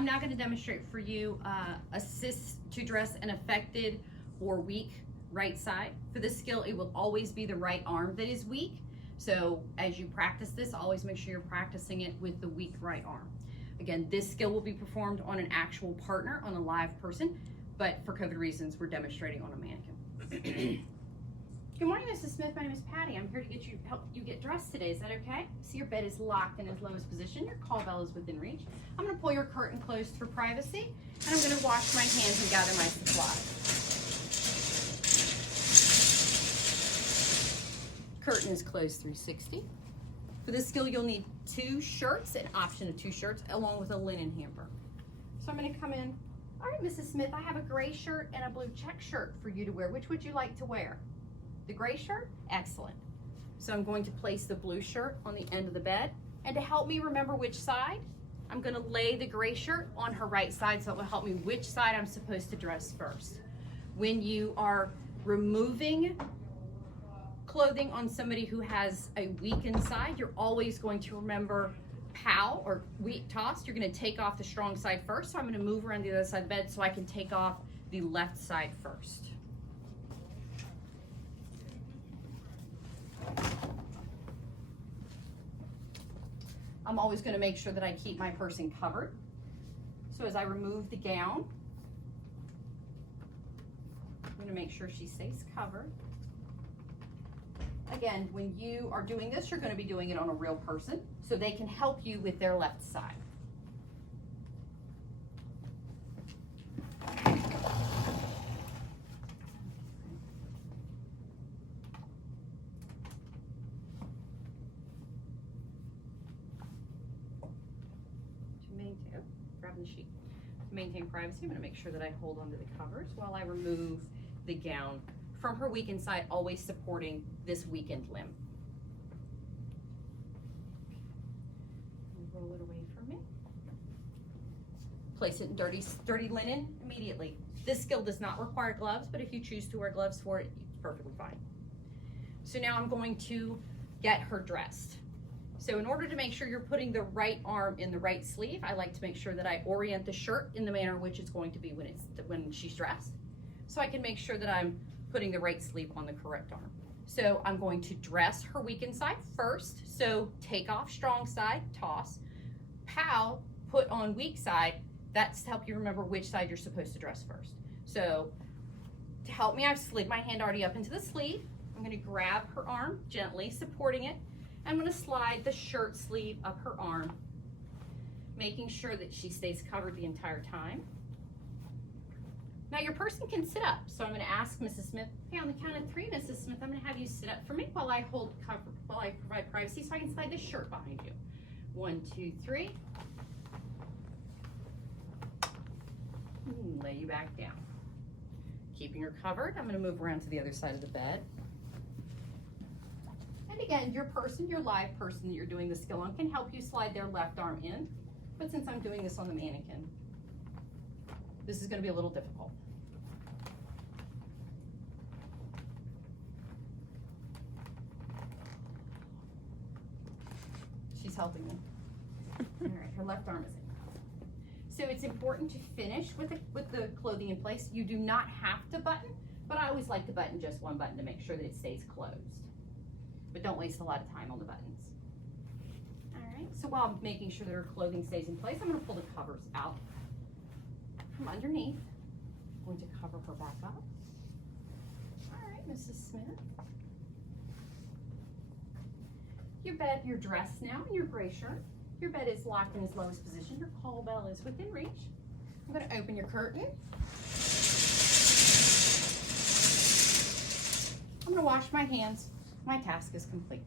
I'm now going to demonstrate for you assist to dress an affected or weak right side. For this skill, it will always be the right arm that is weak. So as you practice this, always make sure you're practicing it with the weak right arm. Again, this skill will be performed on an actual partner, on a live person, but for COVID reasons, we're demonstrating on a mannequin. Good morning, Mrs. Smith. My name is Patty. I'm here to help you get dressed today. Is that okay? See, your bed is locked in its lowest position. Your call bell is within reach. I'm going to pull your curtain closed for privacy, and I'm going to wash my hands and gather my supplies. Curtain is closed 360. For this skill, you'll need 2 shirts, an option of 2 shirts, along with a linen hamper. So I'm going to come in. All right, Mrs. Smith, I have a gray shirt and a blue check shirt for you to wear. Which would you like to wear? The gray shirt? Excellent. So I'm going to place the blue shirt on the end of the bed. And to help me remember which side, I'm going to lay the gray shirt on her right side, so it will help me which side I'm supposed to dress first. When you are removing clothing on somebody who has a weakened side, you're always going to remember POW, or weak tossed. You're going to take off the strong side first. So I'm going to move around the other side of the bed so I can take off the left side first. I'm always going to make sure that I keep my person covered. So as I remove the gown, I'm going to make sure she stays covered. Again, when you are doing this, you're going to be doing it on a real person, so they can help you with their left side. Grabbing the sheet. To maintain privacy, I'm going to make sure that I hold onto the covers while I remove the gown from her weakened side, always supporting this weakened limb. Roll it away from me. Place it in dirty linen immediately. This skill does not require gloves, but if you choose to wear gloves for it, it's perfectly fine. So now I'm going to get her dressed. So in order to make sure you're putting the right arm in the right sleeve, I like to make sure that I orient the shirt in the manner in which it's going to be when she's dressed. So I can make sure that I'm putting the right sleeve on the correct arm. So I'm going to dress her weakened side first. So take off strong side, toss. POW, put on weak side. That's to help you remember which side you're supposed to dress first. So to help me, I've slid my hand already up into the sleeve. I'm going to grab her arm, gently supporting it. I'm going to slide the shirt sleeve up her arm, making sure that she stays covered the entire time. Now your person can sit up, so I'm going to ask Mrs. Smith, hey, on the count of 3, Mrs. Smith, I'm going to have you sit up for me while I hold cover, while I provide privacy, so I can slide the shirt behind you. 1, 2, 3. Lay you back down. Keeping her covered, I'm going to move around to the other side of the bed. And again, your person, your live person that you're doing the skill on, can help you slide their left arm in. But since I'm doing this on the mannequin, this is going to be a little difficult. She's helping me. All right, her left arm is in. So it's important to finish with the clothing in place. You do not have to button, but I always like to button just one button to make sure that it stays closed. But don't waste a lot of time on the buttons. All right, so while I'm making sure that her clothing stays in place, I'm going to pull the covers out from underneath. I'm going to cover her back up. All right, Mrs. Smith. You're dressed now in your gray shirt. Your bed is locked in its lowest position. Your call bell is within reach. I'm going to open your curtain. I'm going to wash my hands. My task is complete.